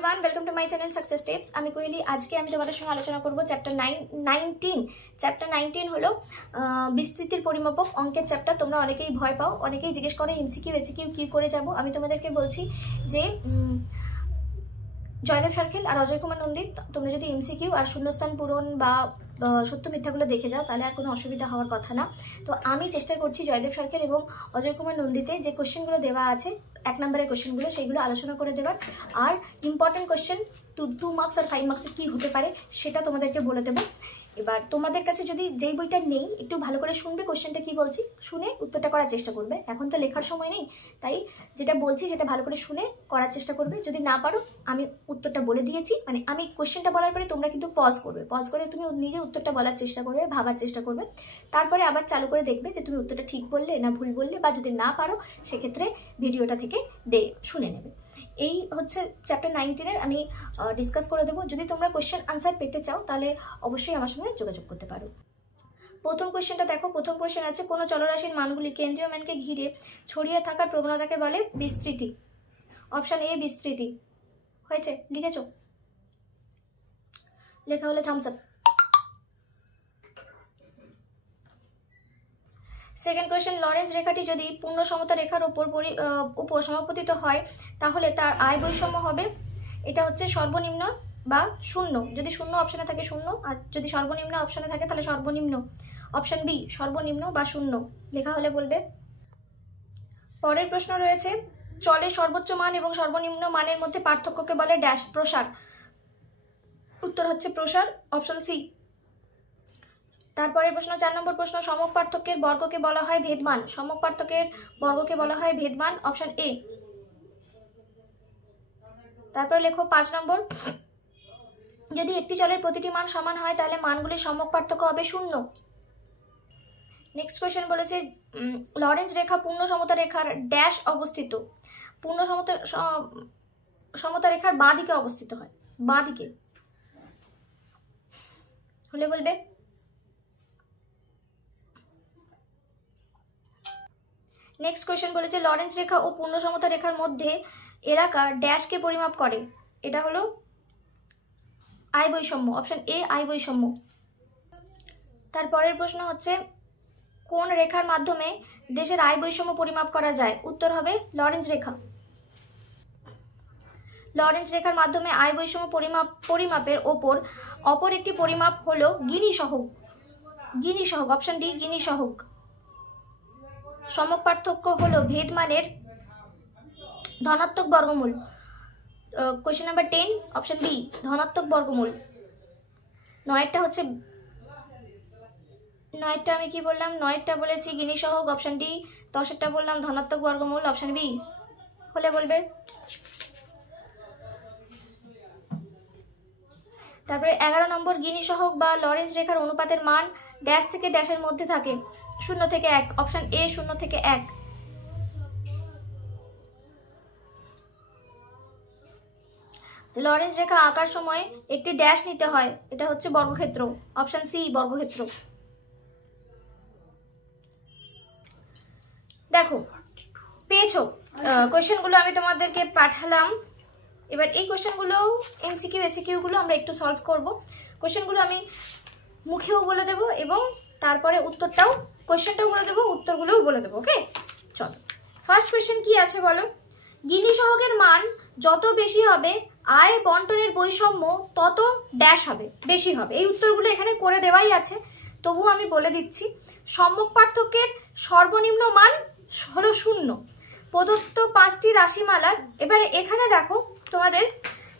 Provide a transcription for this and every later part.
Everyone, welcome to my channel success tips. আমি কোহেলি। আজকে আমি তোমাদের সঙ্গে আলোচনা করব চ্যাপ্টার 19। চ্যাপ্টার 19 হলো বিস্তৃতির পরিমাপক, অঙ্কের চ্যাপ্টার। তোমরা অনেকেই ভয় পাও, অনেকেই জিজ্ঞেস করো এমসিকিউ এসিকিউ কী করে যাব। আমি তোমাদেরকে বলছি যে জয়দেব সরকেল আর অজয় কুমার নন্দিত, তোমরা যদি এমসিকিউ আর শূন্যস্থান পূরণ বা সত্য মিথ্যাগুলো দেখে যাও তাহলে আর কোনো অসুবিধা হওয়ার কথা না। তো আমি চেষ্টা করছি জয়দেব সরকেল এবং অজয় কুমার নন্দিতে যে কোশ্চেনগুলো দেওয়া আছে 1 নম্বরের কোশ্চেনগুলো, সেইগুলো আলোচনা করে দেবার। আর ইম্পর্টেন্ট কোশ্চেন 2 মার্কস আর 5 মার্কসে কী হতে পারে সেটা তোমাদেরকে বলে দেবো। এবার তোমাদের কাছে যদি যেই বইটা নেই, একটু ভালো করে শুনবে কোশ্চেনটা কি বলছি, শুনে উত্তরটা করার চেষ্টা করবে। এখন তো লেখার সময় নেই, তাই যেটা বলছি সেটা ভালো করে শুনে করার চেষ্টা করবে। যদি না পারো, আমি উত্তরটা বলে দিয়েছি, মানে আমি কোশ্চেনটা বলার পরে তোমরা কিন্তু পজ করবে, পজ করে তুমি নিজে উত্তরটা বলার চেষ্টা করবে, ভাবার চেষ্টা করবে। তারপরে আবার চালু করে দেখবে যে তুমি উত্তরটা ঠিক বললে না ভুল বললে, বা যদি না পারো সেক্ষেত্রে ভিডিওটা থেকে শুনে নেবে। এই হচ্ছে চ্যাপ্টার 19-এর আমি ডিসকাস করে দেবো। যদি তোমরা কোশ্চেন আনসার পেতে চাও তাহলে অবশ্যই আমার সঙ্গে যোগাযোগ করতে পারো। প্রথম কোশ্চেনটা দেখো। প্রথম কোশ্চেন আছে, কোনো চলরাশির মানগুলি কেন্দ্রীয় ম্যানকে ঘিরে ছড়িয়ে থাকার প্রবণতাকে বলে বিস্তৃতি। অপশান এ বিস্তৃতি। হয়েছে? লিখেছো? লেখা হলে thumbs up. Second question, Lorenz রেখাটি যদি পূর্ণ সমতা রেখার উপর সমাপতিত হয় তাহলে তার আয় বৈষম্য হবে। এটা হচ্ছে সর্বনিম্ন বা শূন্য। যদি শূন্য অপশানে থাকে শূন্য, আর যদি সর্বনিম্ন অপশানে থাকে তাহলে সর্বনিম্ন। অপশান বি সর্বনিম্ন বা শূন্য। লেখা হলে বলবে। পরের প্রশ্ন রয়েছে, চলের সর্বোচ্চ মান এবং সর্বনিম্ন মানের মধ্যে পার্থক্যকে বলে ড্যাশ। প্রসার। উত্তর হচ্ছে প্রসার। Option C. তারপরে প্রশ্ন 4 নম্বর প্রশ্ন, সমক পার্থক্যের বর্গকে বলা হয় ভেদমান। সমক পার্থক্যের বর্গকে বলা হয় ভেদমান। Option A. তারপরে লেখো 5 নম্বর, যদি একটি চলের প্রতিটি মান সমান হয় তাহলে মানগুলির সমক পার্থক্য হবে 0। নেক্সট কোয়েশ্চেন বলেছে, লরেন্স রেখা পূর্ণ সমতা রেখার ড্যাশ অবস্থিত। পূর্ণ সমতা রেখার বাঁ দিকে অবস্থিত হয়। বাঁ দিকে হলে বলবে। নেক্সট কোয়েশ্চেন বলেছে, লরেন্স রেখা ও পূর্ণ সমতা রেখার মধ্যে এলাকা ড্যাশকে পরিমাপ করে। এটা হলো আয় বৈষম্য। অপশন এ আয় বৈষম্য। তারপরের প্রশ্ন হচ্ছে, কোন রেখার মাধ্যমে দেশের আয় বৈষম্য পরিমাপ করা যায়? উত্তর হবে লরেন্স রেখা। লরেন্স রেখার মাধ্যমে আয় বৈষম্য পরিমাপের অপর একটি পরিমাপ হলো গিনি সহগ। গিনি সহগ। অপশন ডি গিনি সহগ। সমক পার্থক্য হলো ভেদমানের ধনাত্মক বর্গমূল। কোয়েশ্চেন নাম্বার 10, অপশন বি ধনাত্মক বর্গমূল। 9টা হচ্ছে, 9টা আমি কি বললাম? 9টা বলেছি গিনি সহগ। Option D. 10টা বললাম ধনাত্মক বর্গমূল। Option B. হলে বলবে। তারপরে 11 নম্বর, গিনি সহগ বা লরেন্স রেখার অনুপাতের মান ড্যাশ থেকে ড্যাশের মধ্যে থাকে। 0 থেকে 1। অপশন এ 0 থেকে 1। লরেন্স রেখা আঁকার সময় একটি ড্যাশ নিতে হয়। এটা হচ্ছে বর্গক্ষেত্র। অপশন সি বর্গক্ষেত্র। দেখো পেয়েছো কোয়েশ্চেনগুলো আমি তোমাদেরকে পাঠালাম। এবার এই কোয়েশ্চেনগুলো এমসিকিউ এসিকিউগুলো আমরা একটু সলভ করব। কোয়েশ্চেনগুলো আমি মুখেও বলে দেবো এবং তারপরে উত্তরটাও, কোয়েশ্চেনটাও বলে দেবো, উত্তরগুলোও বলে দেবো। ওকে, চলো। ফার্স্ট কোয়েশ্চেন কি আছে বলো? গিনি সহগের মান যত বেশি হবে আয় বন্টনের বৈষম্য তত ড্যাশ হবে, বেশি হবে। এই উত্তরগুলো এখানে করে দেওয়াই আছে, তবুও আমি বলে দিচ্ছি। সম্মুখ পার্থক্যের সর্বনিম্ন মান হলো 0। প্রদত্ত 5টি রাশিমালার, এবারে এখানে দেখো তোমাদের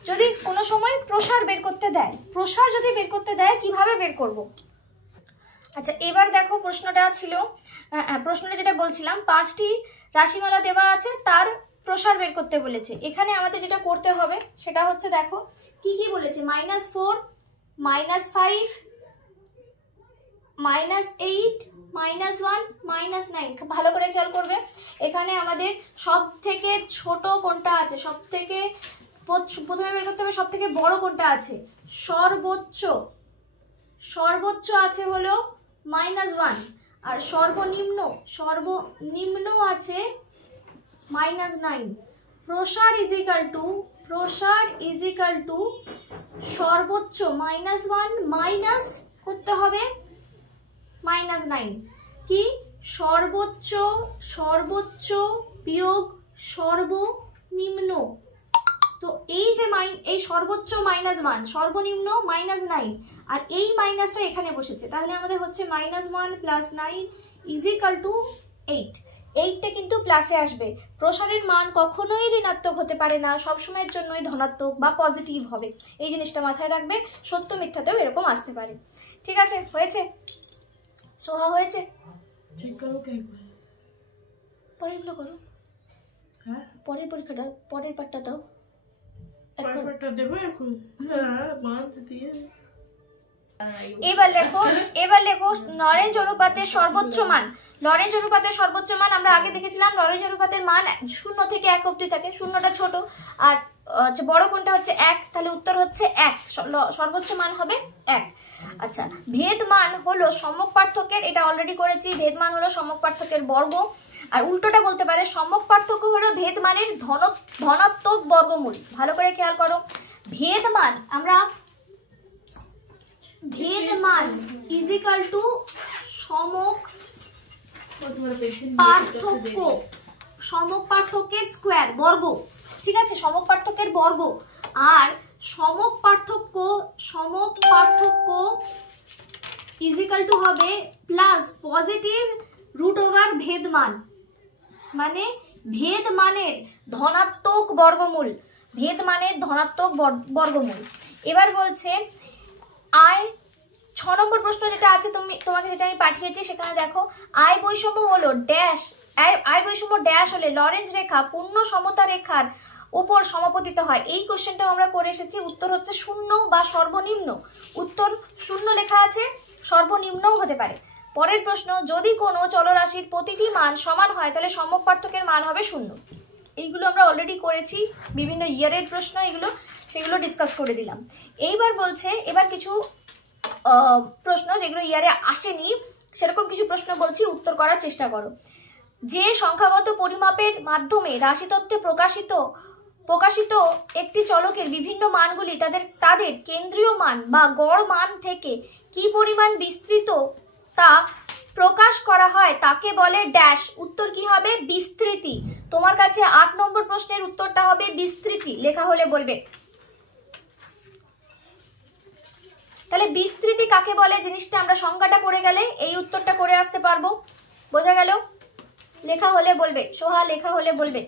যদি কোনো সময় প্রসার বের করতে দেয়, প্রসার যদি বের করতে দেয় কিভাবে বের করব? আচ্ছা, এবার দেখো প্রশ্নটা ছিল, প্রশ্নটা যেটা বলছিলাম, 5টি রাশিমালা দেওয়া আছে, তার প্রসার বের করতে বলেছে। এখানে আমাদের যেটা করতে হবে সেটা হচ্ছে, দেখো কি কি বলেছে, -4, -5, -8, -1, -9। ভালো করে খেয়াল করবে। এখানে আমাদের সব থেকে ছোট কোনটা আছে, সব থেকে প্রথমে বের করতে হবে সব থেকে বড় কোনটা আছে। সর্বোচ্চ আছে হলো -1, আর সর্বনিম্ন আছে -9। প্রসার ইজ ইকাল টু প্রসার ইজ ইকাল টু সর্বোচ্চ -1 মাইনাস করতে হবে -9, কি সর্বোচ্চ সর্বোচ্চ বিয়োগ সর্বনিম্ন। তো এই যে এই সর্বোচ্চ -1 সর্বনিম্ন -9 আর এই মাইনাসটা এখানে বসেছে, তাহলে আমাদের হচ্ছে -1 + 9 ইজ ইকাল টু 8। 8টা কিন্তু প্লাসে আসবে। প্রসারের মান কখনোই ঋণাত্মক হতে পারে না, সবসময়ের জন্যই ধনাত্মক বা পজিটিভ হবে। এই জিনিসটা মাথায় রাখবে, সত্য মিথ্যাতেও এরকম আসতে পারে। ঠিক আছে, হয়েছে সোহা, হয়েছে? চেক করো কে পরেরগুলো করো। হ্যাঁ, পরের পরীক্ষাটা, পরের পার্টটা দাও। পেপারটা দেবো এখন? হ্যাঁ, বাঁধ দিয়ে। এবার লেখো লরেঞ্জ অনুপাতের সর্বোচ্চ মান। লরেঞ্জ অনুপাতের সর্বোচ্চ মান আমরা আগে দেখেছিলাম, লরেঞ্জ অনুপাতের মান 0 থেকে 1 অবধি থাকে। শূন্যটা ছোট আর বড় কোনটা হচ্ছে 1, তাহলে উত্তর হচ্ছে 1, সর্বোচ্চ মান হবে 1। আচ্ছা, ভেদ মান হলো সম্মুখ পার্থক্যের, এটা অলরেডি করেছি, ভেদ মান হলো সম্মুখ পার্থক্যের বর্গ। আর উল্টোটা বলতে পারে সম্মুখ পার্থক্য হলো ভেদ মানের ধনাত্মক বর্গমূল। ভালো করে খেয়াল করো, ভেদ মান আমরা ভেদ মান ইজ ইকাল টু সমক পার্থক্য, সমক পার্থক্যের স্কোয়ার বর্গ। ঠিক আছে, সমক পার্থক্যের বর্গ। আর সমক পার্থক্য ইজ ইকাল টু হবে প্লাস পজিটিভ √ওভার ভেদ মান, মানে ভেদ মানের ধনাত্মক বর্গমূল, ভেদ মানের ধনাত্মক বর্গমূল। এবার বলছে আয় 6 নম্বর প্রশ্ন যেটা আছে, তোমাকে যেটা আমি পাঠিয়েছি সেখানে দেখো, আয় বৈষম্য হলো ড্যাশ, আয় বৈষম্য ড্যাশ হলে লরেঞ্জ রেখা পূর্ণ সমতা রেখার উপর সমাপতিত হয়। এই কোশ্চেনটাও আমরা করে এসেছি। উত্তর হচ্ছে 0 বা সর্বনিম্ন। উত্তর 0 লেখা আছে, সর্বনিম্নও হতে পারে। পরের প্রশ্ন, যদি কোনো চলরাশির প্রতিটি মান সমান হয় তাহলে সম্মুখ পার্থক্যের মান হবে 0। এইগুলো আমরা অলরেডি করেছি, বিভিন্ন ইয়ারের প্রশ্ন এগুলো, সেগুলো ডিসকাস করে দিলাম। এইবার বলছে, এবার কিছু প্রশ্ন যেগুলো ইয়ারে আসেনি সেরকম কিছু প্রশ্ন বলছি, উত্তর করার চেষ্টা করো। যে সংখ্যাগত পরিমাপের মাধ্যমে রাশিতত্ত্বে প্রকাশিত একটি চলকের বিভিন্ন মানগুলি তাদের কেন্দ্রীয় মান বা গড় মান থেকে কি পরিমাণ বিস্তৃত তা প্রকাশ করা হয় তাকে বলে ড্যাশ। উত্তর কি হবে? বিস্তৃতি। তোমার কাছে 8 নম্বর প্রশ্নের উত্তরটা হবে বিস্তৃতি, লেখা হলে বলবে। তাহলে বিস্তৃতি কাকে বলে জিনিসটা আমরা সংজ্ঞাটা পড়ে গেলে এই উত্তরটা করে আসতে পারবো। বোঝা গেল? লেখা হলে বলবে সোহা, লেখা হলে বলবে।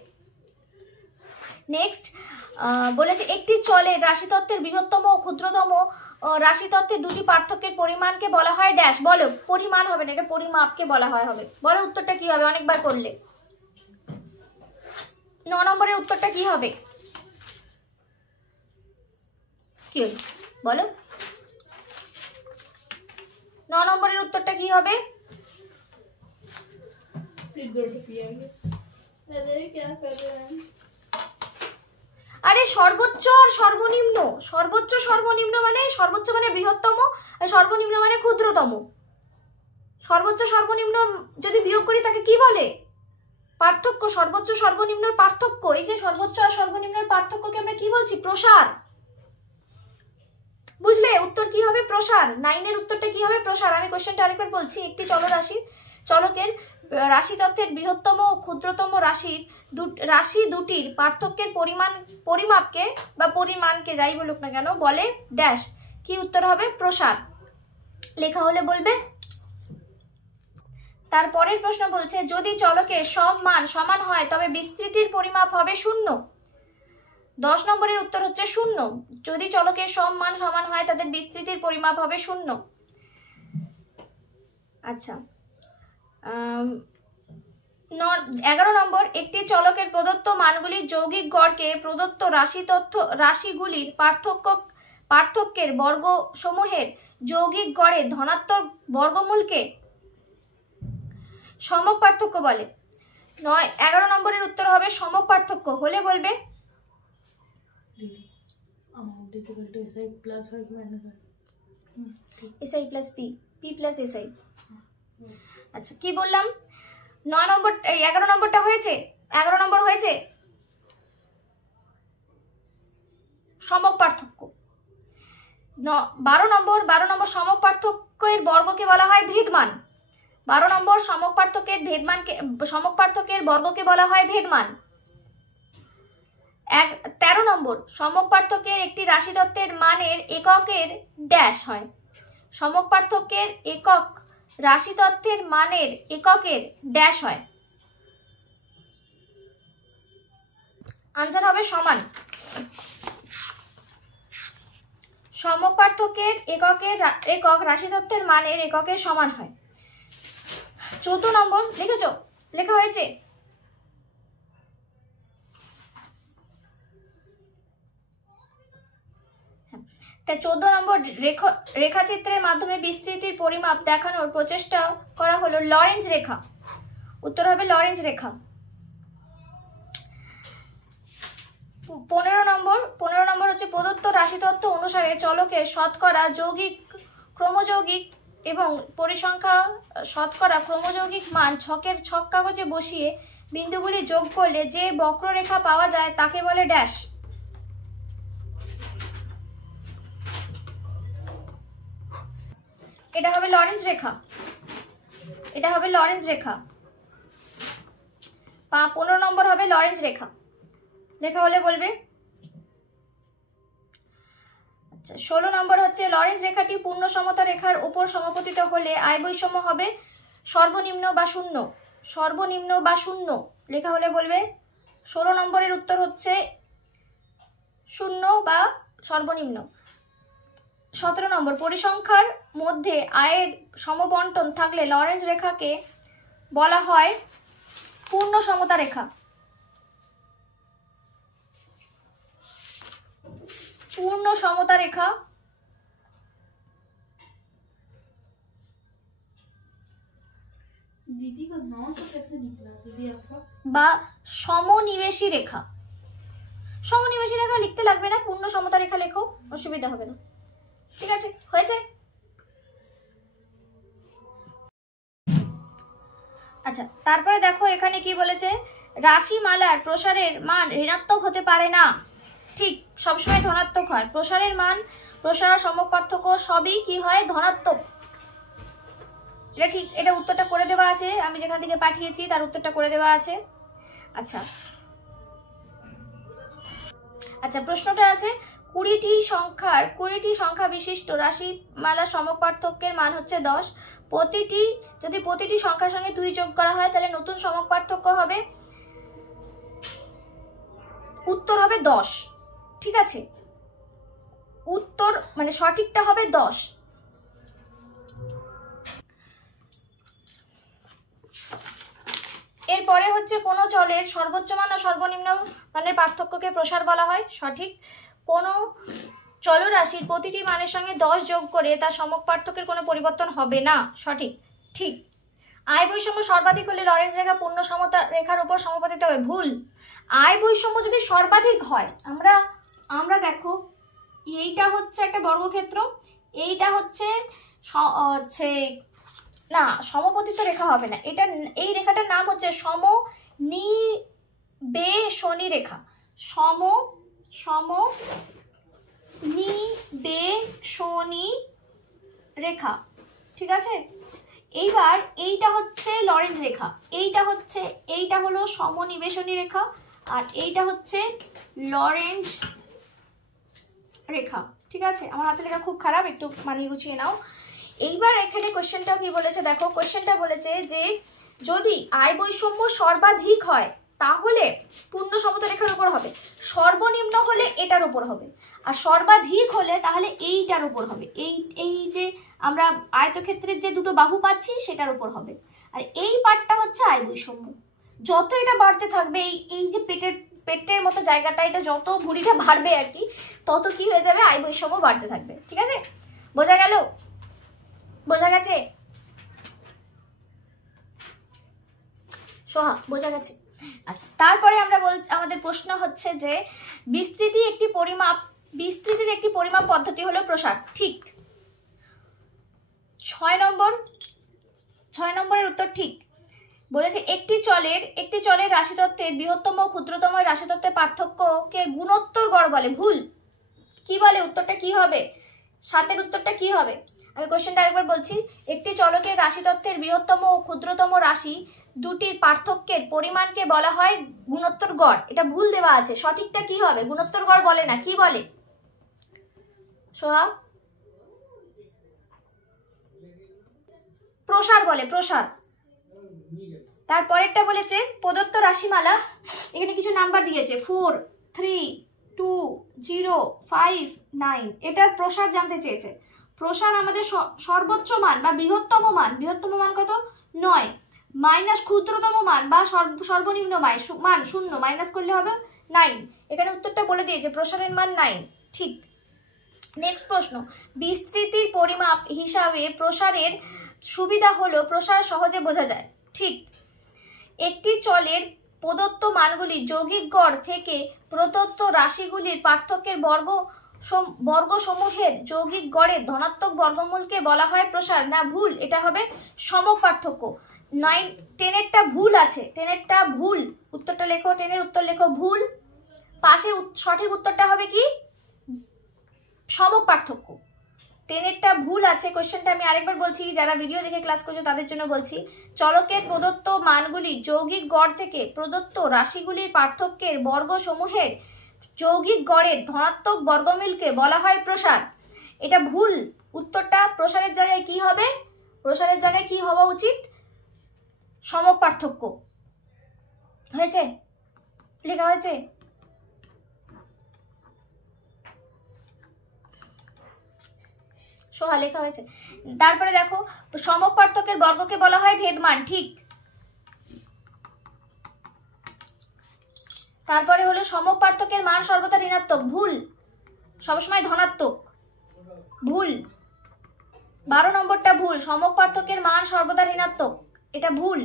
নেক্সট বলেছে একটি চলে রাশিতত্ত্বের বৃহত্তম ও ক্ষুদ্রতম রাশিতত্ত্বের দুটি পার্থক্যের পরিমাণকে বলা হয় ড্যাশ। বলো, পরিমাণ হবে না, এটা পরিমাপকে বলা হয় হবে। বলো উত্তরটা কি হবে? অনেকবার করলে 9 নম্বরের উত্তরটা কি হবে? কি হলো বলো, 9 নম্বরের উত্তরটা কি হবে? আরে সর্বোচ্চ আর সর্বনিম্ন। সর্বোচ্চ সর্বনিম্ন মানে সর্বোচ্চ মানে বৃহত্তম আর সর্বনিম্ন মানে ক্ষুদ্রতম। সর্বোচ্চ সর্বনিম্ন যদি বিয়োগ করি তাকে কি বলে? পার্থক্য। সর্বোচ্চ সর্বনিম্নের পার্থক্য। এই যে সর্বোচ্চ আর সর্বনিম্নের পার্থক্যকে আমরা কি বলছি? প্রসার। বুঝলে? উত্তর কি হবে? প্রসার। 9 এর উত্তরটা কি হবে? প্রসার। আমি কোশ্চেনটা আরেকবার বলছি, একটি চলকের রাশিতত্ত্বের বৃহত্তম ও ক্ষুদ্রতম রাশি দুটির পার্থক্যের পরিমাপকে বা পরিমাণকে যাই বলুক না কেন বলে ড্যাশ। কি উত্তর হবে? প্রসার। লেখা হলে বলবে। তারপরের প্রশ্ন বলছে যদি চলকের সব মান সমান হয় তবে বিস্তৃতির পরিমাপ হবে 0। 10 নম্বরের উত্তর হচ্ছে 0। যদি চলকের সব মান সমান হয় তাদের বিস্তৃতির পরিমাপ হবে 0। আচ্ছা, 11 নম্বর, একটি চলকের প্রদত্ত মানগুলির যৌগিক গড়কে প্রদত্ত রাশিগুলির পার্থক্যের বর্গসমূহের যৌগিক গড়ের ধনাত্মক বর্গমূলকে সমক পার্থক্য বলে। 11 নম্বরের উত্তর হবে সমক পার্থক্য। হলে বলবে। SI plus P, P plus SI। আচ্ছা, কি বললাম? 9 নম্বর 11 নম্বরটা হয়েছে? 11 নম্বর হয়েছে? সমক পার্থক্য। 12 নম্বর সমক পার্থক্যের বর্গকে বলা হয় ভেদমান। 12 নম্বর সমক পার্থক্যের বর্গকে বলা হয় ভেদমান। 13 নম্বর সমক পার্থক্যের একটি রাশিতত্ত্বের মানের এককের ড্যাশ হয়। সমক পার্থক্যের একক রাশিতত্ত্বের মানের এককের ড্যাশ হয়। আনসার হবে সমান। সমক পার্থক্যের একক রাশিতত্ত্বের মানের এককের সমান হয়। 14 নম্বর লিখেছ, লেখা হয়েছে। তাই 14 নম্বর রেখাচিত্রের মাধ্যমে বিস্তৃতির পরিমাপ দেখানোর প্রচেষ্টা করা হলো লরেঞ্জ রেখা। উত্তর হবে লরেঞ্জ রেখা। 15 নম্বর হচ্ছে প্রদত্ত রাশিতত্ত্ব অনুসারে চলকের শতকরা যৌগিক ক্রমযৌগিক এবং পরিসংখ্যা শতকরা ক্রমযৌগিক মান ছক কাগজে বসিয়ে বিন্দুগুলি যোগ করলে যে বক্ররেখা পাওয়া যায় তাকে বলে ড্যাশ। এটা হবে লরেঞ্জ রেখা। 15 নম্বর হবে লরেঞ্জ রেখা। লেখা হলে বলবে। আচ্ছা 16 নম্বর হচ্ছে লরেঞ্জ রেখাটি পূর্ণ সমতা রেখার উপর সমাপতিত হলে আয় বৈষম্য হবে সর্বনিম্ন বা শূন্য। লেখা হলে বলবে। 16 নম্বরের উত্তর হচ্ছে শূন্য বা সর্বনিম্ন। 17 নম্বর পরিসংখ্যার মধ্যে আয়ের সমবন্টন থাকলে লরেঞ্জ রেখাকে বলা হয় পূর্ণ সমতা রেখা। दीदी का 900 कैसे निकला दीदी आपका? বা সমনিবেশী রেখা। সমনিবেশী রেখা লিখতে লাগবে না, পূর্ণ সমতা রেখা লেখো, অসুবিধা হবে না। ঠিক আছে, হয়েছে। আচ্ছা তারপরে দেখো এখানে কি বলেছে, রাশিমালার প্রসারের মান ঋণাত্মক হতে পারে না। ঠিক, সবসময় ধনাত্মক হয়। প্রসারের মান, প্রসার, সমক পার্থক্য সবই কি হয়, ধনাত্মক। এটা ঠিক, এটা উত্তরটা করে দেওয়া আছে, আমি যেখান থেকে পাঠিয়েছি তার উত্তরটা করে দেওয়া আছে। আচ্ছা প্রশ্নটা আছে 20টি সংখ্যা বিশিষ্ট রাশিমালা সমক পার্থক্যের মান হচ্ছে 10। যদি প্রতিটি সংখ্যার সঙ্গে 2 যোগ করা হয় তাহলে নতুন সমক পার্থক্য হবে, উত্তর হবে 10। ঠিক আছে, উত্তর মানে সঠিকটা হবে 10। এরপরে হচ্ছে কোন চলের সর্বোচ্চ মান ও সর্বনিম্ন মানের পার্থক্যকে প্রসার বলা হয়। সঠিক। কোন চলরাশির প্রতিটি মানের সঙ্গে 10 যোগ করে তার সমক পার্থক্যের কোনো পরিবর্তন হবে না। সঠিক। ঠিক। আয় বৈষম্য সর্বাধিক হলে লরেঞ্জ রেখা পূর্ণ সমতা রেখার উপর সমাপতিত হবে। ভুল। আয় বৈষম্য যদি সর্বাধিক হয়, আমরা দেখো এইটা হচ্ছে একটা বর্গক্ষেত্র, এইটা হচ্ছে না সমপতিত রেখা হবে না, এই রেখাটার নাম হচ্ছে সমনিবেশনী রেখা। সমনিবেশনী রেখা। ঠিক আছে, এইবার এইটা হচ্ছে লরেঞ্জ রেখা, এইটা হলো সমনিবেশনী রেখা, আর এইটা হচ্ছে লরেঞ্জ রেখা। ঠিক আছে, আমার হাতে লেখা খুব খারাপ, একটু মানিয়ে গুছিয়ে নাও। এইবার এখানে কোশ্চেনটাও কি বলেছে দেখো, কোশ্চেনটা বলেছে যে যদি আয় বৈষম্য সর্বাধিক হয় তাহলে পূর্ণ সমতা রেখার উপর হবে, সর্বনিম্ন হলে এটার উপর হবে, আর সর্বাধিক হলে তাহলে এইটার উপর হবে। এই যে আমরা আয়তক্ষেত্রের যে দুটো বাহু পাচ্ছি সেটার উপর হবে। আর এই পার্টটা হচ্ছে আয় বৈষম্য। যত এটা বাড়তে থাকবে, এই যে পেটের মতো জায়গাটা, এটা যত ভুঁড়িটা বাড়বে আর কি, তত কি হয়ে যাবে, আয় বৈষম্য বাড়তে থাকবে। ঠিক আছে, বোঝা গেল? বোঝা গেছে সোহা? বোঝা গেছে। আচ্ছা তারপরে আমাদের প্রশ্ন হচ্ছে যে বিস্তৃতির একটি পরিমাপ পদ্ধতি হলো প্রসার। ঠিক। 6 নম্বরের উত্তর ঠিক বলেছে। একটি চলের রাশিতত্ত্বের বৃহত্তম ও ক্ষুদ্রতম রাশিতত্ত্বের পার্থক্যকে গুণোত্তর গড় বলে। ভুল। কি বলে উত্তরটা কি হবে? 7-এর উত্তরটা কি হবে? আমি কোশ্চেনটা আরেকবার বলছি। একটি চলকের রাশিতত্ত্বের বৃহত্তম ও ক্ষুদ্রতম রাশি দুটির পার্থক্যের পরিমাণকে বলা হয় গুণোত্তর গড়। এটা ভুল দেওয়া আছে, সঠিকটা কি হবে? গুণোত্তর গড় বলে না, কি বলে সোহা? প্রসার বলে, প্রসার। তারপরেরটা বলেছে প্রদত্ত রাশিমালা, এখানে কিছু নাম্বার দিয়েছে 4, 3, 2, 0, 5, 9। এটার প্রসার জানতে চেয়েছে। প্রসার আমাদের সর্বোচ্চ মান বা বৃহত্তম মান, বৃহত্তম মান কত? 9 মাইনাস ক্ষুদ্রতম মান বা সর্বনিম্ন মান 0 মাইনাস করলে হবে 9। এখানে উত্তরটা বলে দিয়েছে প্রসারের মান 9, ঠিক। নেক্সট প্রশ্ন, বিস্তৃতির পরিমাপ হিসাবে প্রসারের সুবিধা হলো প্রসার সহজে বোঝা যায়, ঠিক। একটি চলের প্রদত্ত মানগুলি যৌগিক গড় থেকে প্রদত্ত রাশিগুলির পার্থক্যের বর্গসমূহের যৌগিক গড়ের ধনাত্মক বর্গমূলকে বলা হয় প্রসার। না, ভুল, এটা হবে সমক পার্থক্য। 9, 10-এরটা ভুল আছে, 10-এরটা ভুল, উত্তরটা লেখো, 10-এর উত্তর লেখো ভুল। পাশে সঠিক উত্তরটা হবে কি? সমক পার্থক্য। 10-এরটা ভুল আছে। কোশ্চেনটা আমি আরেকবার বলছি, যারা ভিডিও দেখে ক্লাস করছো তাদের জন্য বলছি। চলকের প্রদত্ত মানগুলি যৌগিক গড় থেকে প্রদত্ত রাশিগুলির পার্থক্যের বর্গসমূহের যৌগিক গড়ের ধনাত্মক বর্গমূলকে বলা হয় প্রসার। এটা ভুল, উত্তরটা প্রসারের জায়গায় কি হবে? প্রসারের জায়গায় কি হওয়া উচিত? সমক পার্থক্য। হয়েছে? লেখা হয়েছে? সোহা লেখা হয়েছে। তারপরে দেখো, সমক পার্থক্যের বর্গকে বলা হয় ভেদমান, ঠিক। তারপরে হলো সমক পার্থক্যের মান সর্বদা ঋণাত্মক, ভুল, সবসময় ধনাত্মক, ভুল। 12 নম্বরটা ভুল, সমক পার্থক্যের মান সর্বদা ঋণাত্মক, এটা ভুল,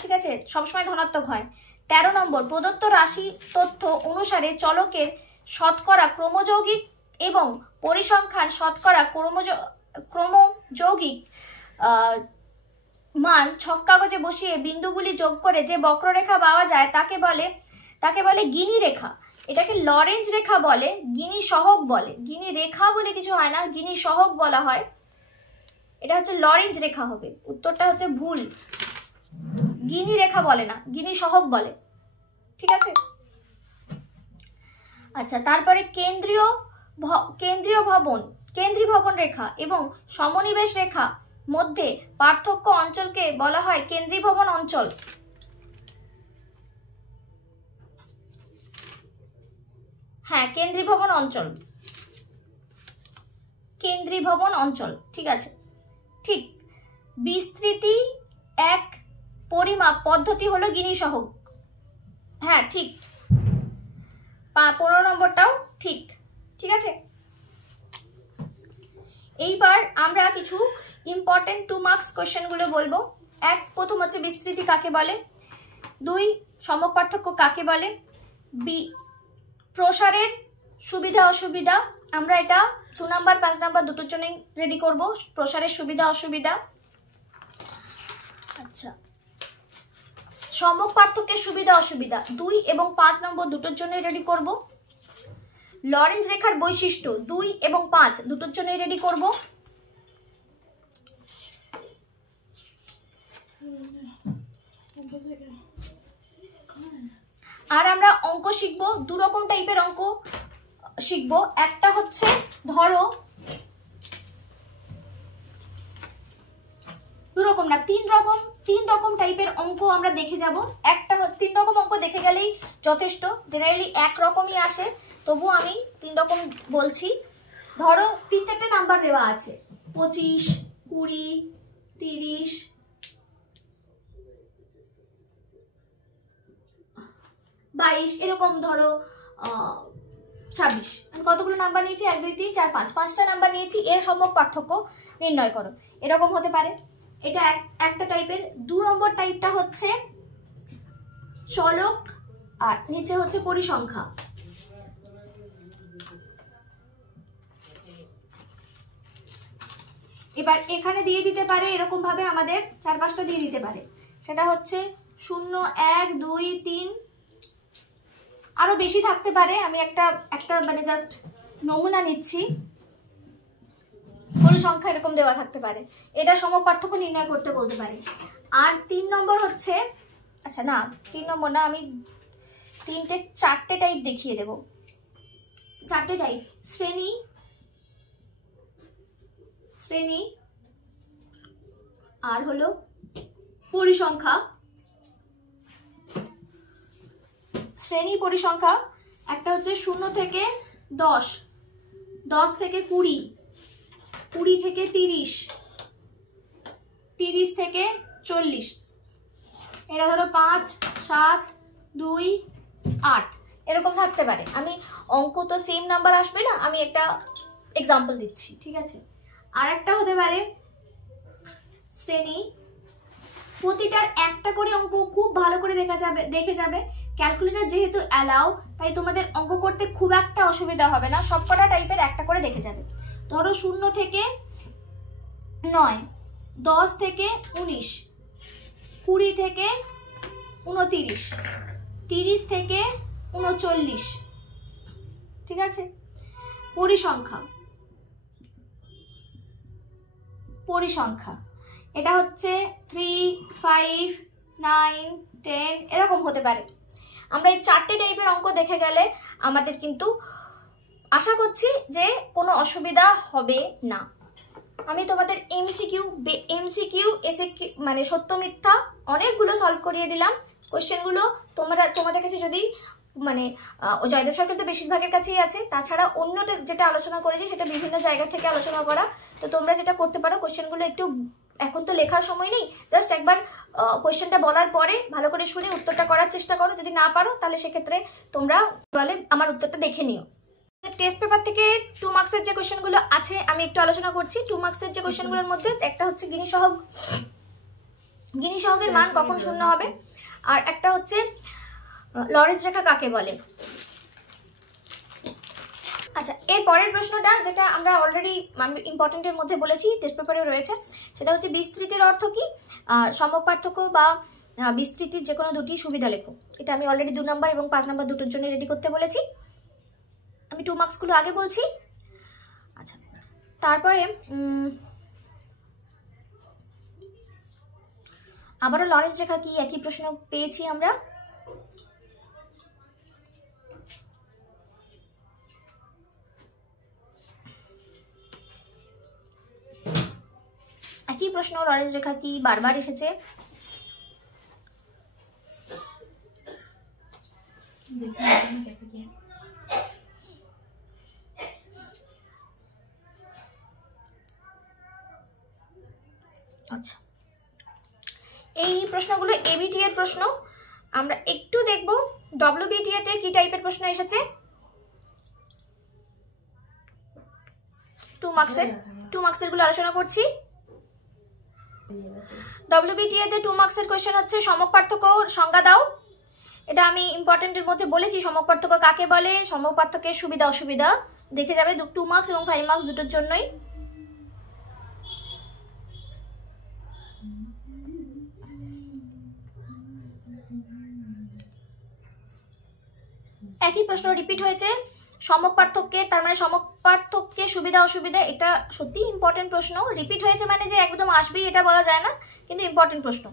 ঠিক আছে, সবসময় ধনাত্মক হয়। 13 নম্বর, প্রদত্ত রাশি তথ্য অনুসারে চলকের শতকরা ক্রমযৌগিক এবং পরিসংখ্যান শতকরা ক্রমযৌগিক মান ছক কাগজে বসিয়ে বিন্দুগুলি যোগ করে যে বক্ররেখা পাওয়া যায় তাকে বলে গিনি রেখা। এটাকে লরেঞ্জ রেখা বলে, গিনি সহগ বলে। গিনি রেখা বলে কিছু হয় না, গিনি সহগ বলা হয়। এটা হচ্ছে লরেঞ্জ রেখা হবে, উত্তরটা হচ্ছে ভুল। গিনি রেখা বলে না, গিনি সহগ বলে, ঠিক আছে। আচ্ছা, তারপরে কেন্দ্রীয় ভবন রেখা এবং সমনিবেশ রেখা মধ্যে পার্থক্য অঞ্চলকে বলা হয় কেন্দ্রীভবন অঞ্চল। হ্যাঁ, কেন্দ্রীভবন অঞ্চল, ঠিক আছে, ঠিক। বিস্তৃতি এক পরিমাপ পদ্ধতি হলো গিনি সহগ, হ্যাঁ ঠিক। 15 নম্বরটাও ঠিক, ঠিক আছে। এইবার আমরা কিছু ইম্পর্টেন্ট 2 মার্কস কোশ্চেনগুলো বলবো। প্রথম হচ্ছে বিস্তৃতি কাকে বলে, 2 সমক পার্থক্য কাকে বলে, প্রসারের সুবিধা অসুবিধা। আমরা এটা 2 নাম্বার 5 নাম্বার দুটোর জন্যই রেডি করব, প্রসারের সুবিধা অসুবিধা। আচ্ছা, সমক পার্থক্যের সুবিধা অসুবিধা 2 এবং 5 নম্বর দুটোর জন্যই রেডি করব। লরেঞ্জ রেখার বৈশিষ্ট্য 2 এবং 5 দুটোর জন্যই রেডি করব। আর আমরা অঙ্ক শিখব, 2 রকম টাইপের অঙ্ক শিখব। একটা হচ্ছে ধরো 2 রকম না, 3 রকম টাইপের অঙ্ক আমরা দেখে যাব। একটা 3 রকম অঙ্ক দেখে গেলেই যথেষ্ট, জেনারেলি এক রকমই আসে, তবু আমি 3 রকম বলছি। ধরো 3-4টে নাম্বার দেওয়া আছে, 25, 20, 30, 22, এরকম ধরো 26। আমি কতগুলো নাম্বার নিয়েছি? 1, 2, 3, 4, 5, 5টা নাম্বার নিয়েছি। এর সম্যক পার্থক্য নির্ণয় করো, এরকম হতে পারে। এটা একটা টাইপের। 2 নম্বর টাইপটা হচ্ছে চলক আর নিচে হচ্ছে পরিসংখ্যা। এবার এখানে দিয়ে দিতে পারে এরকম ভাবে, আমাদের 4-5টা দিয়ে দিতে পারে। সেটা হচ্ছে 0, 1, 2, 3, আরো বেশি থাকতে পারে। আমি একটা মানে জাস্ট নমুনা নিচ্ছি, পরিসংখ্যা এরকম দেওয়া থাকতে পারে, এটা সমপার্থক্য নির্ণয় করতে বলতে পারে। আর 3 নম্বর হচ্ছে, আচ্ছা না 3 নম্বর না, আমি 4টে টাইপ দেখিয়ে দেব। 4টে টাইপ, শ্রেণী, আর হলো পরিসংখ্যা, শ্রেণী পরিসংখ্যা। একটা হচ্ছে 0 থেকে 10, 10 থেকে 20, 20 থেকে 30, 30 থেকে 40, এরা ধরো 5, 7, 2, 8 এরকম থাকতে পারে। আমি অঙ্ক তো সেম নাম্বার আসবে না, আমি একটা এক্সাম্পল দিচ্ছি, ঠিক আছে। আর একটা হতে পারে শ্রেণী, প্রতিটার একটা করে অঙ্ক খুব ভালো করে দেখে যাবে। ক্যালকুলেটর যেহেতু অ্যালাউ, তাই তোমাদের অঙ্ক করতে খুব একটা অসুবিধা হবে না, সবকটা টাইপের একটা করে দেখে যাবে। ধরো 0 থেকে 9, 10 থেকে 19, 20 থেকে 29, 30 থেকে 39, ঠিক আছে। পরিসংখ্যা এটা হচ্ছে 3, 5, 9, 10 এরকম হতে পারে। আমরা এই 4টে টাইপের অঙ্ক দেখে গেলে আমাদের কিন্তু আশা করছি যে কোনো অসুবিধা হবে না। আমি তোমাদের এমসিকিউ, এসকিউ মানে সত্য মিথ্যা অনেকগুলো সলভ করিয়ে দিলাম। কোশ্চেনগুলো তোমাদের কাছে যদি মানে জয়দেব সরকার তো বেশিরভাগের কাছেই আছে, তাছাড়া অন্য যেটা আলোচনা করেছি সেটা বিভিন্ন জায়গা থেকে আলোচনা করা। তো তোমরা যেটা করতে পারো, কোশ্চেনগুলো একটু, এখন তো লেখার সময় নেই, জাস্ট একবার কোশ্চেনটা বলার পরে ভালো করে শুনে উত্তরটা করার চেষ্টা করো। যদি না পারো তাহলে সেক্ষেত্রে তোমরা বলে আমার উত্তরটা দেখে নিও। টেস্ট পেপার থেকে 2 মার্কসের যে কোশ্চেনগুলো আছে আমি একটু আলোচনা করছি। 2 মার্কসের যে কোশ্চেনগুলোর মধ্যে একটা হচ্ছে গিনি সহগের মান কখন শূন্য হবে, আর একটা হচ্ছে লরেন্জ রেখা কাকে বলে। আচ্ছা, এর পরের প্রশ্নটা যেটা আমরা অলরেডি ইম্পর্টেন্টের মধ্যে বলেছি, টেস্ট পেপারে রয়েছে, সেটা হচ্ছে বিস্তৃতির অর্থ কি, আর সমপার্থক্য বা বিস্তৃতির যে কোনো দুটি সুবিধা লেখো। এটা আমি অলরেডি 2 নম্বর এবং 5 নম্বর দুটোর জন্য রেডি করতে বলেছি। আমি 2 মার্কসগুলো আগে বলছি। আচ্ছা, তারপরে আবারও লরেন্স রেখা কি, একই প্রশ্ন পেয়েছি আমরা। একই প্রশ্ন, লরেন্স রেখা কি বারবার এসেছে। আচ্ছা, এই প্রশ্নগুলো এবিটি এর প্রশ্ন। আমরা একটু দেখব ডব্লিউবিটি তে কি টাইপের প্রশ্ন এসেছে। 2 মার্কসের গুলো আলোচনা করছি। ডব্লিউবিটি তে 2 মার্কসের কোশ্চেন হচ্ছে সমক পার্থক্য সংজ্ঞা দাও। এটা আমি ইম্পর্টেন্টের মধ্যে বলেছি, সমক পার্থক্য কাকে বলে, সমক পার্থক্যের সুবিধা অসুবিধা দেখে যাবে। 2 মার্কস এবং 5 মার্কস দুটোর জন্যই। একই প্রশ্ন রিপিট হয়েছে সমক পার্থক্যে, তার মানে সমক পার্থক্যের সুবিধা অসুবিধা, এটা সত্যি ইম্পর্টেন্ট প্রশ্ন। রিপিট হয়েছে মানে যে একদম আসবেই এটা বলা যায় না, কিন্তু ইম্পর্টেন্ট প্রশ্ন।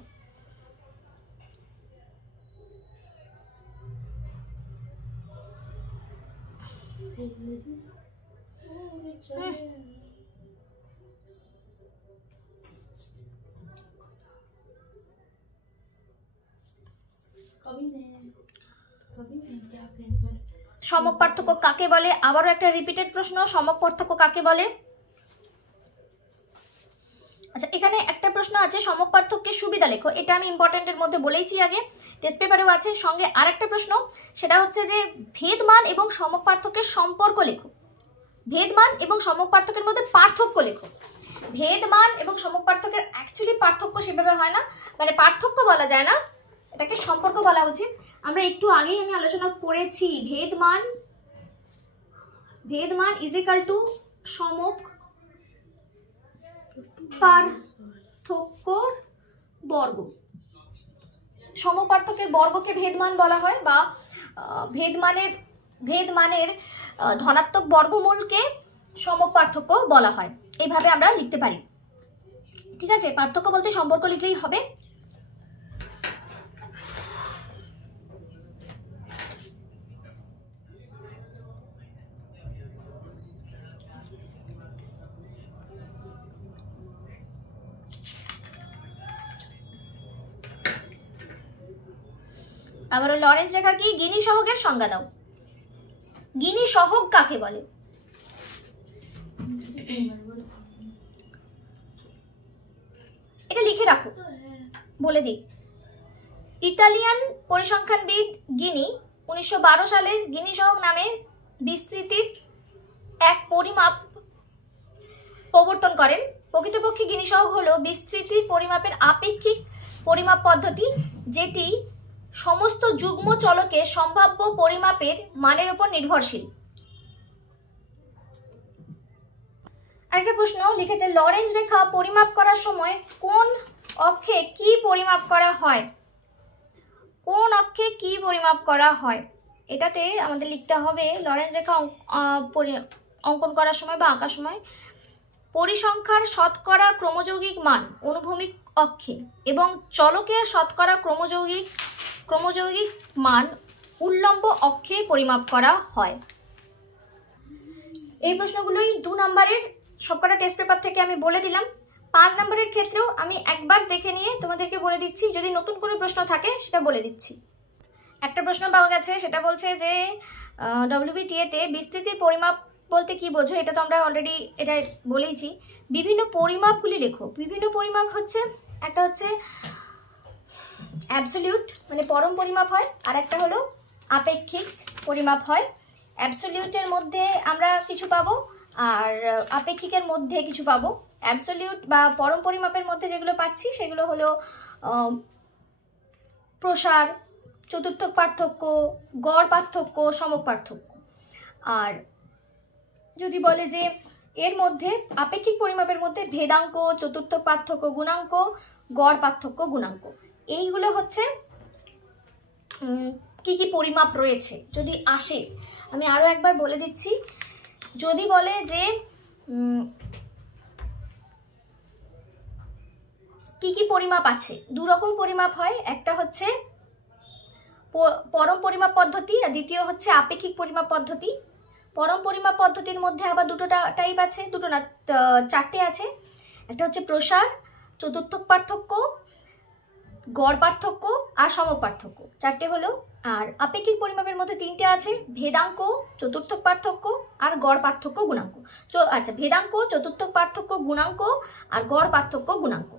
সমক পার্থক্য কাকে বলে, আবারও একটা রিপিটেড প্রশ্ন, সমক পার্থক্য কাকে বলে। আচ্ছা, এখানে একটা প্রশ্ন আছে সমক পার্থক্যের সুবিধা লেখো, এটা আমি ইম্পর্টেন্টের মধ্যে বলেইছি আগে, টেস্ট পেপারেও আছে। সঙ্গে আরেকটা প্রশ্ন, সেটা হচ্ছে যে ভেদমান এবং সমক পার্থক্যের সম্পর্ক লেখো। ভেদমান এবং সমক পার্থক্যের মধ্যে পার্থক্য লেখো। ভেদমান এবং সমক পার্থক্যের অ্যাকচুয়ালি পার্থক্য সেভাবে হয় না, মানে পার্থক্য বলা যায় না, এটাকে সম্পর্ক বলা উচিত। আমরা একটু আগেই আমি আলোচনা করেছি, ভেদমান ইজ ইকুয়াল টু সমক পার্থক্যর বর্গ। সমক পার্থক্যের বর্গকে ভেদমান বলা হয়, বা ভেদমানের ভেদ মানের ধনাত্মক বর্গমূলকে সমক পার্থক্য বলা হয়। এইভাবে আমরা লিখতে পারি। ঠিক আছে, পার্থক্য বলতে সম্পর্ক লিখলেই হবে। আবার লরেন্জ রেখা কি? গিনি সহগের সংজ্ঞা দাও। গিনি সহগ কাকে বলে? এটা লিখে রাখো, বলে দিই। ইতালিয়ান পরিসংখ্যানবিদ গিনি 1912 সালে গিনি সহগ নামে বিস্তৃতির এক পরিমাপ প্রবর্তন করেন। প্রকৃতপক্ষে গিনি সহগ হলো বিস্তৃতি পরিমাপের আপেক্ষিক পরিমাপ পদ্ধতি, যেটি সমস্ত যুগ্ম চলকের সম্ভাব্য পরিমাপের মানের উপর নির্ভরশীল। আরেকটা প্রশ্ন লিখেছে, লরেঞ্জ রেখা পরিমাপ করার সময় কোন অক্ষে কি পরিমাপ করা হয়? কোন অক্ষে কি পরিমাপ করা হয়? এটাতে আমাদের লিখতে হবে লরেঞ্জ রেখা অঙ্কন করার সময় বা আঁকার সময় পরিসংখ্যার শতকরা ক্রমযৌগিক মান অনুভূমিক অক্ষে এবং চলকের শতকরা ক্রমযৌগিক মান উল্লম্ব অক্ষে পরিমাপ করা হয়। এই প্রশ্নগুলোই 2 নম্বরের সবকটা টেস্ট পেপার থেকে আমি বলে দিলাম। 5 নম্বরের ক্ষেত্রেও আমি একবার দেখে নিয়ে তোমাদেরকে বলে দিচ্ছি, যদি নতুন কোনো প্রশ্ন থাকে সেটা বলে দিচ্ছি। একটা প্রশ্ন পাওয়া গেছে, সেটা বলছে যে WBTA তে বিস্তৃতির পরিমাপ বলতে কি বোঝো? এটা তো আমরা অলরেডি এটা বলেইছি। বিভিন্ন পরিমাপগুলি লেখো। বিভিন্ন পরিমাপ হচ্ছে, একটা হচ্ছে অ্যাবসলিউট মানে পরম পরিমাপ হয়, আর একটা হলো আপেক্ষিক পরিমাপ হয়। অ্যাবসলিউটের মধ্যে আমরা কিছু পাবো আর আপেক্ষিকের মধ্যে কিছু পাবো। অ্যাবসলিউট বা পরম পরিমাপের মধ্যে যেগুলো পাচ্ছি সেগুলো হলো প্রসার, চতুর্থক পার্থক্য, গড় পার্থক্য, সমক পার্থক্য। আর যদি বলে যে এর মধ্যে আপেক্ষিক পরিমাপের মধ্যে ভেদাঙ্ক, চতুর্থক পার্থক্য, গুণাঙ্ক, গড় পার্থক্য, গুণাঙ্ক, এইগুলো হচ্ছে কি কি পরিমাপ রয়েছে যদি আসে। আমি আরো একবার বলে দিচ্ছি, যদি বলে যে কি কি পরিমাপ আছে, 2 রকম পরিমাপ হয়। একটা হচ্ছে পরম পরিমাপ পদ্ধতি আর দ্বিতীয় হচ্ছে আপেক্ষিক পরিমাপ পদ্ধতি। পরম পরিমাপ পদ্ধতির মধ্যে আবার 2টা টাইপ আছে, 2টো না 4টে আছে। একটা হচ্ছে প্রসার, চতুর্থক পার্থক্য, গড় পার্থক্য আর সমক পার্থক্য, 4টে হলো। আর আপেক্ষিক পরিমাপের মধ্যে 3টে আছে, ভেদাঙ্ক, চতুর্থক পার্থক্য আর গড় পার্থক্য, গুণাঙ্ক। আচ্ছা, ভেদাঙ্ক, চতুর্থক পার্থক্য, গুণাঙ্ক আর গড় পার্থক্য, গুণাঙ্ক।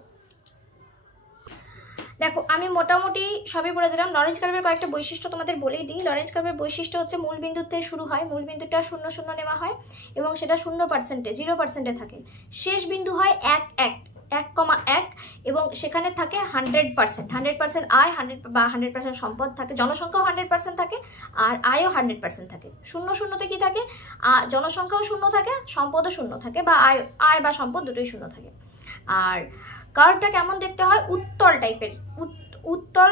দেখো আমি মোটামুটি সবই বলে দিলাম। লরেঞ্জ কার্ভের কয়েকটা বৈশিষ্ট্য তোমাদের বলেই দিই। লরেঞ্জ কার্ভের বৈশিষ্ট্য হচ্ছে মূল বিন্দুতে শুরু হয়, মূল বিন্দুটা 0 0 নেওয়া হয় এবং সেটা 0% থাকে। শেষ বিন্দু হয় 1,1 এবং সেখানে থাকে 100% আয়, 100% সম্পদ থাকে, জনসংখ্যাও 100% থাকে আর আয়ও 100% থাকে। 0 0তে কি থাকে? জনসংখ্যাও 0 থাকে, সম্পদও 0 থাকে, বা আয় বা সম্পদ দুটোই 0 থাকে। আর কার্ভটা কেমন দেখতে হয়? উত্তল টাইপের, উত্তল।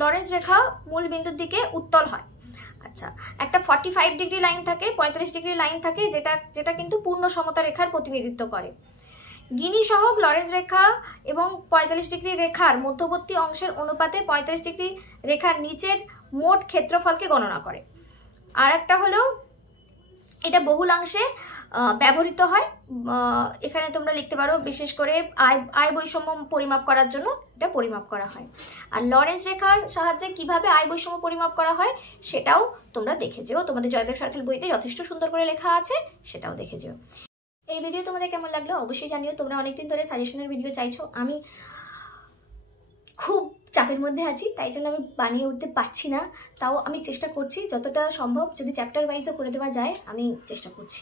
লরেঞ্জ রেখা মূল বিন্দুর দিকে উত্তল হয়। আচ্ছা, একটা 45 ডিগ্রি লাইন থাকে, 45 ডিগ্রি লাইন থাকে, যেটা কিন্তু পূর্ণ সমতা রেখার প্রতিনিধিত্ব করে। গিনি সহগ লরেঞ্জ রেখা এবং 45 ডিগ্রি রেখার মধ্যবর্তী অংশের অনুপাতে 45 ডিগ্রি রেখার নিচের মোট ক্ষেত্রফলকে গণনা করে। আর একটা হলো এটা বহুলাংশে ব্যবহৃত হয়। এখানে তোমরা লিখতে পারো বিশেষ করে আয় বৈষম্য পরিমাপ করার জন্য এটা পরিমাপ করা হয়। আর লরেঞ্জ রেখার সাহায্যে কিভাবে আয় বৈষম্য পরিমাপ করা হয় সেটাও তোমরা দেখে যেও। তোমাদের জয়দেব সরকার বইতে যথেষ্ট সুন্দর করে লেখা আছে, সেটাও দেখে যেও। এই ভিডিও তোমাদের কেমন লাগলো অবশ্যই জানিও। তোমরা অনেকদিন ধরে সাজেশনের ভিডিও চাইছো, আমি খুব চাপের মধ্যে আছি, তাই জন্য আমি বানিয়ে উঠতে পারছি না। তাও আমি চেষ্টা করছি যতটা সম্ভব, যদি চ্যাপ্টার ওয়াইজও করে দেওয়া যায় আমি চেষ্টা করছি।